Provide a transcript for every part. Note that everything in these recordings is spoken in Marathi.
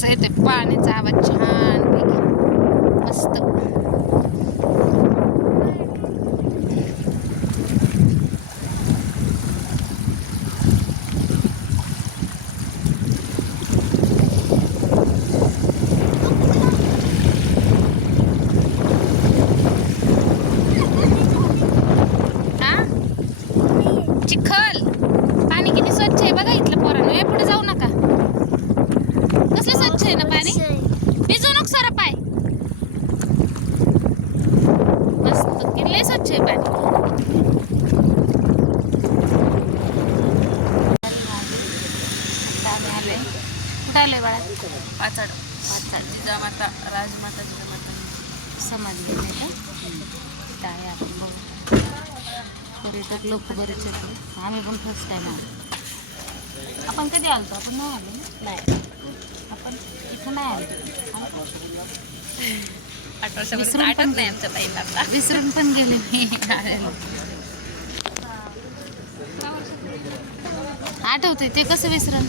कसा येतोय पाण्याचा आवाज छान पैकी मस्त. चिखल पाणी किती स्वच्छ आहे बघा इथलं पोरांनो. या पुढे जाऊ नका. कसलं स्वच्छ आहे ना पाणी. भिजू नको सारा पाय. मस्त किती स्वच्छ आहे पाणी. कुठं आलंय बाळा. पाचाड जिजामाता राजमाता जिजामाता समजले नाही का काय आपण बघू. पर्यटक लोक बरेच येतात. आम्ही पण फर्स्ट टाइम आलो. आपण कधी आलतो. आपण नाही आलो ना. नाही आपण इथं नाही आलो. 8 वर्षापर्यंत आठवत नाही आमच्या ताईला. विसरून पण गेले मी. आठवते ते कसं विसरून.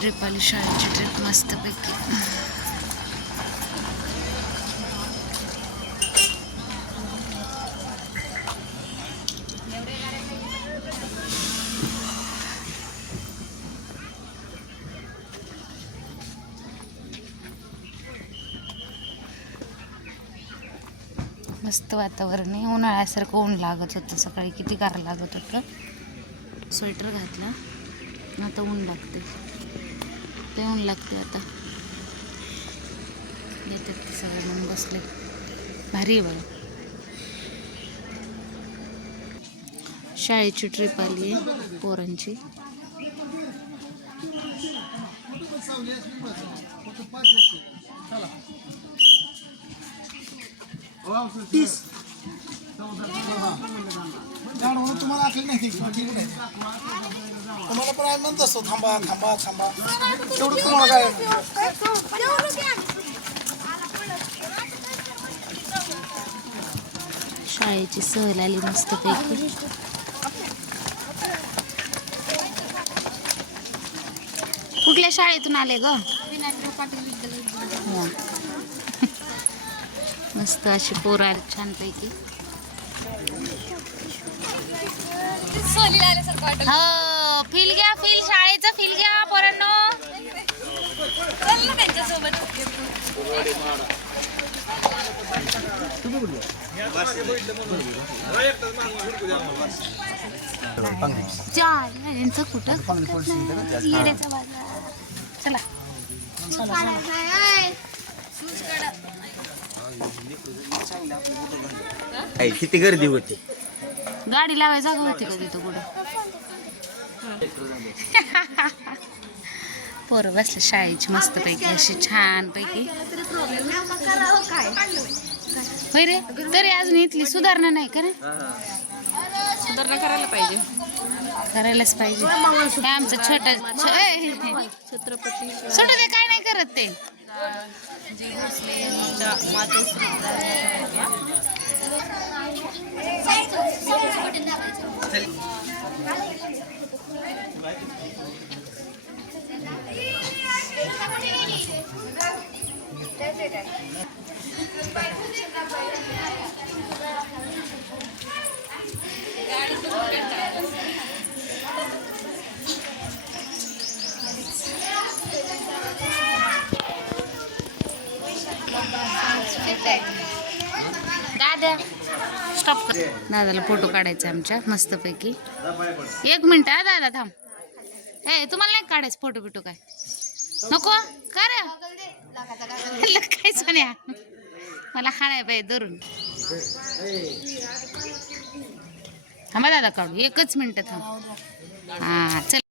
ट्रिप आली शाळेची ट्रिप मस्तपैकी. मस्त वातावरण आहे. उन्हाळ्यासारखं ऊन लागत होतं. सकाळी किती गार लागत होतं. स्वेटर घातलं आता ऊन लागते. ते ऊन लागते आता. येतात ते सगळे म्हणून बसले. भारी आहे बघा. शाळेची ट्रिप आली आहे पोरांची. तुम्हाला आठवण नाही तुम्हाला पण आम्ही म्हणत असतो थांबा थांबा थांबा. तेवढं तुम्हाला काय शाळेची सहल आली मस्तपैकी. कुठल्या शाळेतून आले ग. मस्त अशी पोरं आली छानपैकी. हो फील घ्या. फील शाळेचा फील घ्या पोरांनो. त्यांच्यासोबत यांचं कुठं येड्याचा बाजार. चला किती गर्दी होती. गाडी लावायची जागा होती का तिथं कुठं. पोरं बसले शाळेची मस्तपैकी अशी छानपैकी. होय रे. तरी अजून इथली सुधारणा नाही का रे. सुधारणा करायला पाहिजे. करायलाच पाहिजे. हे आमचं छत्रपती छोटं ते काय नाही करत ते. जी भोसले यांच्या मातोश्री दादा स्टॉप कर. दादाला फोटो काढायचा आमच्या मस्तपैकी. 1 मिनिट हा दादा थांब. ए तुम्हाला नाही काढायचं फोटो बिटो काय नको का रे. काय सोन्या मला हाणाय पाहिजे धरून. थांबा दादा काढू 1च मिनिट थांब. हा